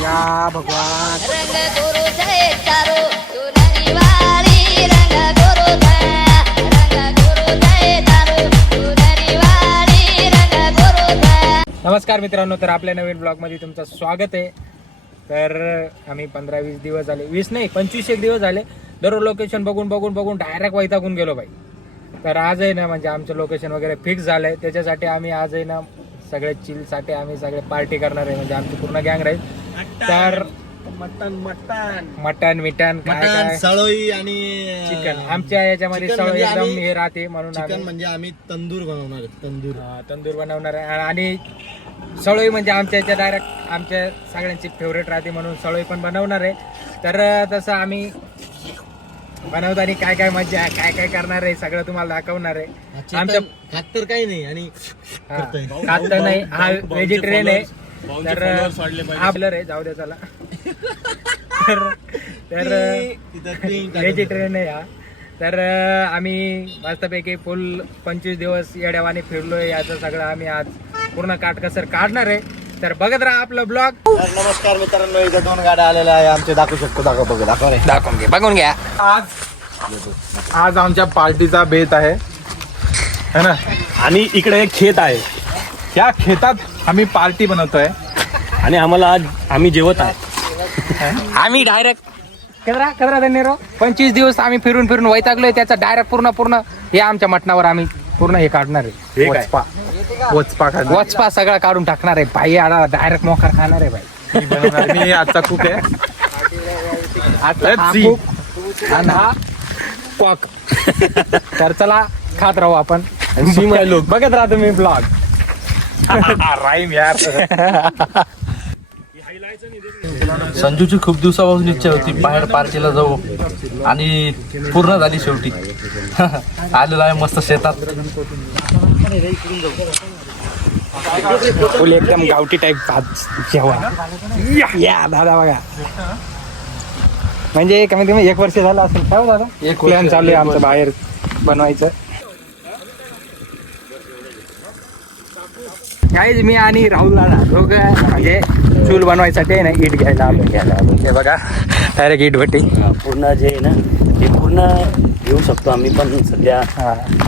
या भगवान रंग गुरु जय तारो दुलारी वाली रंग गुरु जय तारो दुलारी वाली रंग गुरु जय. नमस्कार मित्रांनो, तर आपल्या नवीन ब्लॉगमध्ये तुमचं स्वागत आहे. तर आम्ही 15-20 दिवस झाले, 20 नाही 25 दिवस झाले दररोज लोकेशन बघून डायरेक्ट वैतागून गेलो बाई. तर आज आहे ना, म्हणजे आमचं लोकेशन वगैरे फिक्स झालंय. त्याच्यासाठी आम्ही आज आहे ना सगळे चिलसाठी आम्ही सगळे पार्टी करणार आहे. म्हणजे आमची पूर्ण गँग राहील. तर मटन काय सळोई आणि चिकन आमच्या याच्यामध्ये सळोई एकदम हे राहते म्हणून चिकन म्हणजे आम्ही तंदूर बनवणार तंदूर बनवणार आहे. आणि सळोई म्हणजे आमच्या याच्या डायरेक्ट आमच्या सगळ्यांची फेवरेट राहते म्हणून सळोई पण बनवणार आहे. तर तसं आम्ही बनवताना काय मजा काय करणार आहे सगळं तुम्हाला दाखवणार आहे. आमच्या खात तर काही नाही आणि खात तर नाही, हा व्हेजिटेरियन आहे. तर आपलं रे जाऊ दे चला. तर व्हेजिटेरियन आहे हा. तर आम्ही मस्तपैकी फुल 25 दिवस येड्यावाने फिरलोय. याचं सगळं आम्ही आज पूर्ण काटकसर काढणार आहे. तर बघत राहा आपलं ब्लॉग. नमस्कार मित्रांनो, इथे 2 गाड्या आलेल्या आहे. आमचे दाखवू शकतो, बघून घ्या. आज आमच्या पार्टीचा बेत आहे है ना. आणि इकडे एक खेत आहे, त्या खेतात आम्ही पार्टी बनवतोय आणि आम्ही जेवत आहे. आम्ही डायरेक्ट कदरा धन्यरो 25 दिवस आम्ही फिरून वैतागलोय. त्याचा डायरेक्ट पूर्ण हे आमच्या मटणावर आम्ही पूर्ण हे काढणार आहे. वचपा सगळा काढून टाकणार आहे. बाई आला डायरेक्ट मोकार खाणार आहे बाई. मी आजचा कुक आहे. आता आणि हा कॉक. तर चला खात राहू आपण. लोक बघत राहा तुम्ही ब्लॉग. राईम यार. संजूची खूप दिवसापासून इच्छा होती बाहेर पार्टीला जाऊ आणि पूर्ण झाली शेवटी. आलेला आहे मस्त शेतात. फुल एकदम गावठी टाईप भात जेव्हा या दादा बघा. म्हणजे कमीत कमी 1 वर्ष झालं असेल काय दादा. एक प्लॅन चालू आहे आमचं बाहेर बनवायचं. काहीच मी आणि राहुल दादा दोघं म्हणजे चूल बनवायसाठी आहे ना इट घ्यायला आलो. हे बघा डायरेक्ट इट भट्टी पूर्ण जे आहे ना ते पूर्ण घेऊ शकतो आम्ही. पण सध्या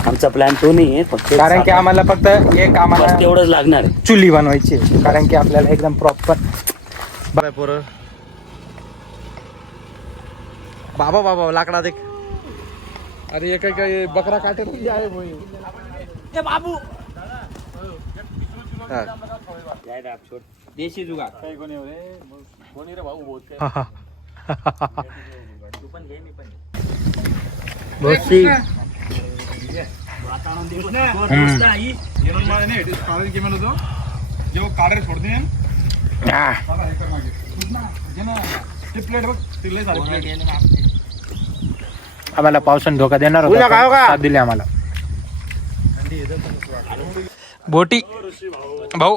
आमचा प्लॅन तो नाही आहे. फक्त कारण की आम्हाला फक्त एक आम्हाला तेवढंच लागणार आहे, चुली बनवायची. कारण की आपल्याला एकदम प्रॉपर बाबा लाकडा देख. अरे काय बकरा काटे बाबू देशी जुगाड. आम्हाला पावसाने धोका देणार होता, साथ दिली आम्हाला. बोटी भाऊ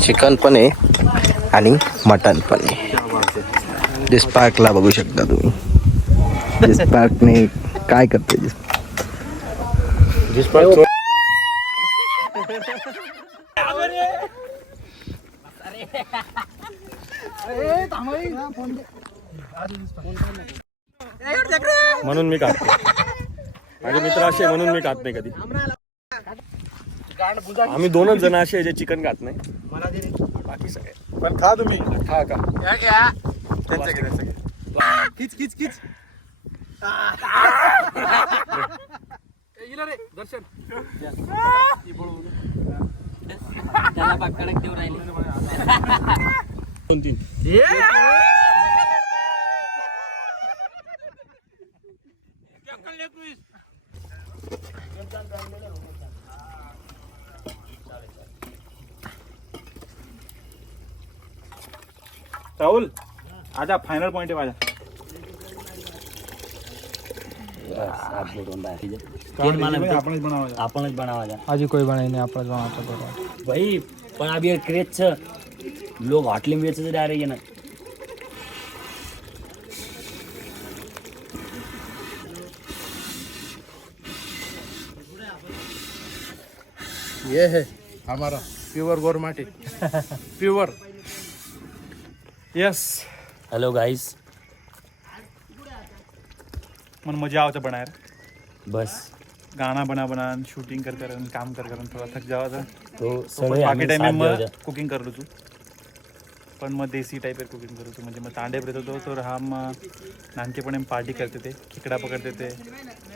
चिकन पण आहे आणि मटन पण आहे. डिस्पार्कला बघू शकता तुम्ही. डिस्पार्कने काय करते म्हणून मी काढते. माझे मित्र असे म्हणून मी खात नाही कधी. आम्ही 2च जण असे जे चिकन खात नाही. बाकी सगळे पण खा तुम्ही. खा किच दर्शन त्याला कडक देऊ राहिले. 2-3 राहुल आजा फाइनल पॉइंट है माझा. आपणच बनावायचा. अजून कोई बनाई नाही आपण बनवतो भाई. पण अभी क्रेजचं लोक हॉट लिंबीचं जरी आ रही है ना. ये है हमारा pure Gormati pure. Yes hello guys. मन मजा आवता पण यार बस गाना बना शूटिंग कर काम कर थोड़ा थक जावा था. तो पण सगळे बाकी आम्ही टाइम साथ मग देऊ. कुकिंग करलो तू पण मग देसी टाइप कुकिंग करतो म्हणजे मग तांडे येतो तो तर हम नानकेपणे पार्टी करते थे खेकडा पकडते थे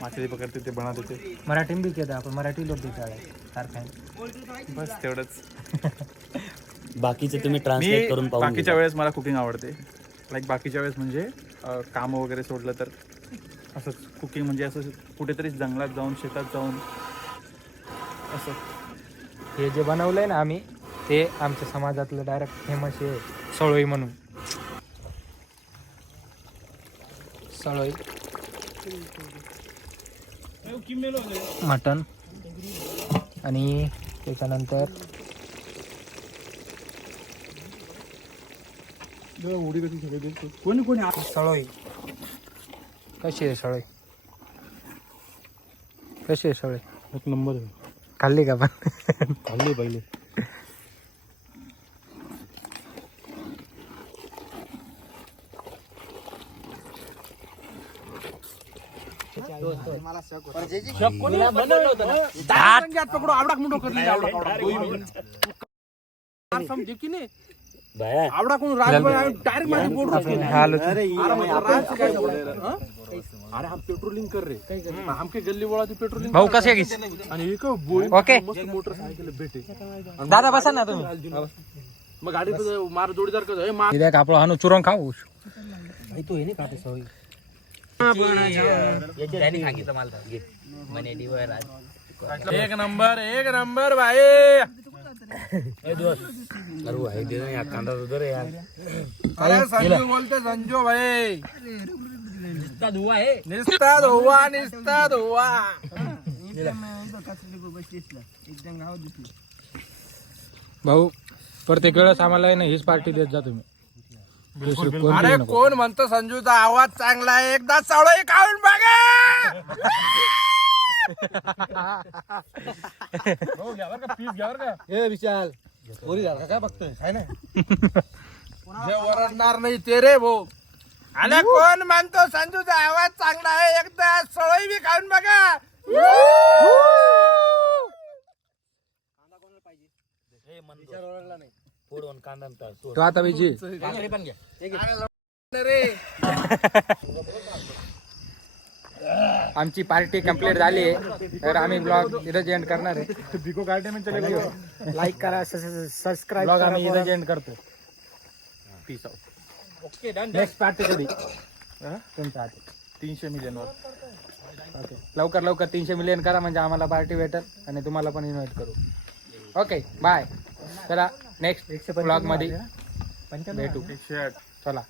माछली पकडते थे बनवते थे मराठी भी केलं आपण मराठी लोक सारखं बस तेवढंच. बाकीचे तुम्ही मी ट्रान्सलेट करून पाहून बाकीच्या घ्या. वेळेस मला कुकिंग आवडते. लाईक बाकीच्या वेळेस म्हणजे काम वगैरे सोडलं तर असंच कुकिंग म्हणजे असं कुठेतरी जंगलात जाऊन शेतात जाऊन असं. हे जे बनवलंय ना आम्ही ते आमच्या समाजातलं डायरेक्ट फेमस आहे सळोई म्हणून. सळोई मटन आणि त्याच्यानंतर सळोई. कशी आहे सळोई? कशी आहे सळोई? एक नंबर खाल्ली का पण? खाल्ली पहिले. बाया आवडा कोण डायरेक्ट माझी बोट अरे हम पेट्रोलिंग कर रे हमके गल्ली बोला ती पेट्रोलिंग भाऊ कसे घेस? आणि एक बोई ओके मस्त मोटरसायकल भेटे दादा बसा ना तुम्ही. मग गाडी मार जोडीदार कसं मार देख आपलं हानू चुरून खाऊ. एक नंबर भाई अरे संजू बोलते संजू भाई निस्ता धुवा भाऊ प्रत्येक वेळेस आम्हाला आहे ना हीच पार्टी देत जा तुम्ही. दुसरी कोणतीही अरे नको. कोण म्हणतो संजूचा आवाज चांगला आहे एकदा चावळी खाऊन बघा विशाल काय बघतोय काय नाही जे ओरडणार नाही ते रे भाऊ. आणि कोण म्हणतो संजूचा आवाज चांगला आहे एकदा सळई बी खाऊन बघा. तो आता विजय आमची पार्टी कंप्लीट झाली आहे तर आम्ही ब्लॉग इथं एंड करणार आहे. बिको गार्डन में चले गए. लाईक करा सबस्क्राईब ब्लॉग आम्ही इथं एंड करतो. Peace out. Okay done. Next party कधी तुमच्या हाती 300 मिलियन वर. ओके लवकर 300 मिलियन करा म्हणजे आम्हाला पार्टी भेटेल आणि तुम्हाला पण इन्व्हाइट करू. Okay bye. चला नेक्स्ट ब्लॉग मध्ये भेटू. 108. चला.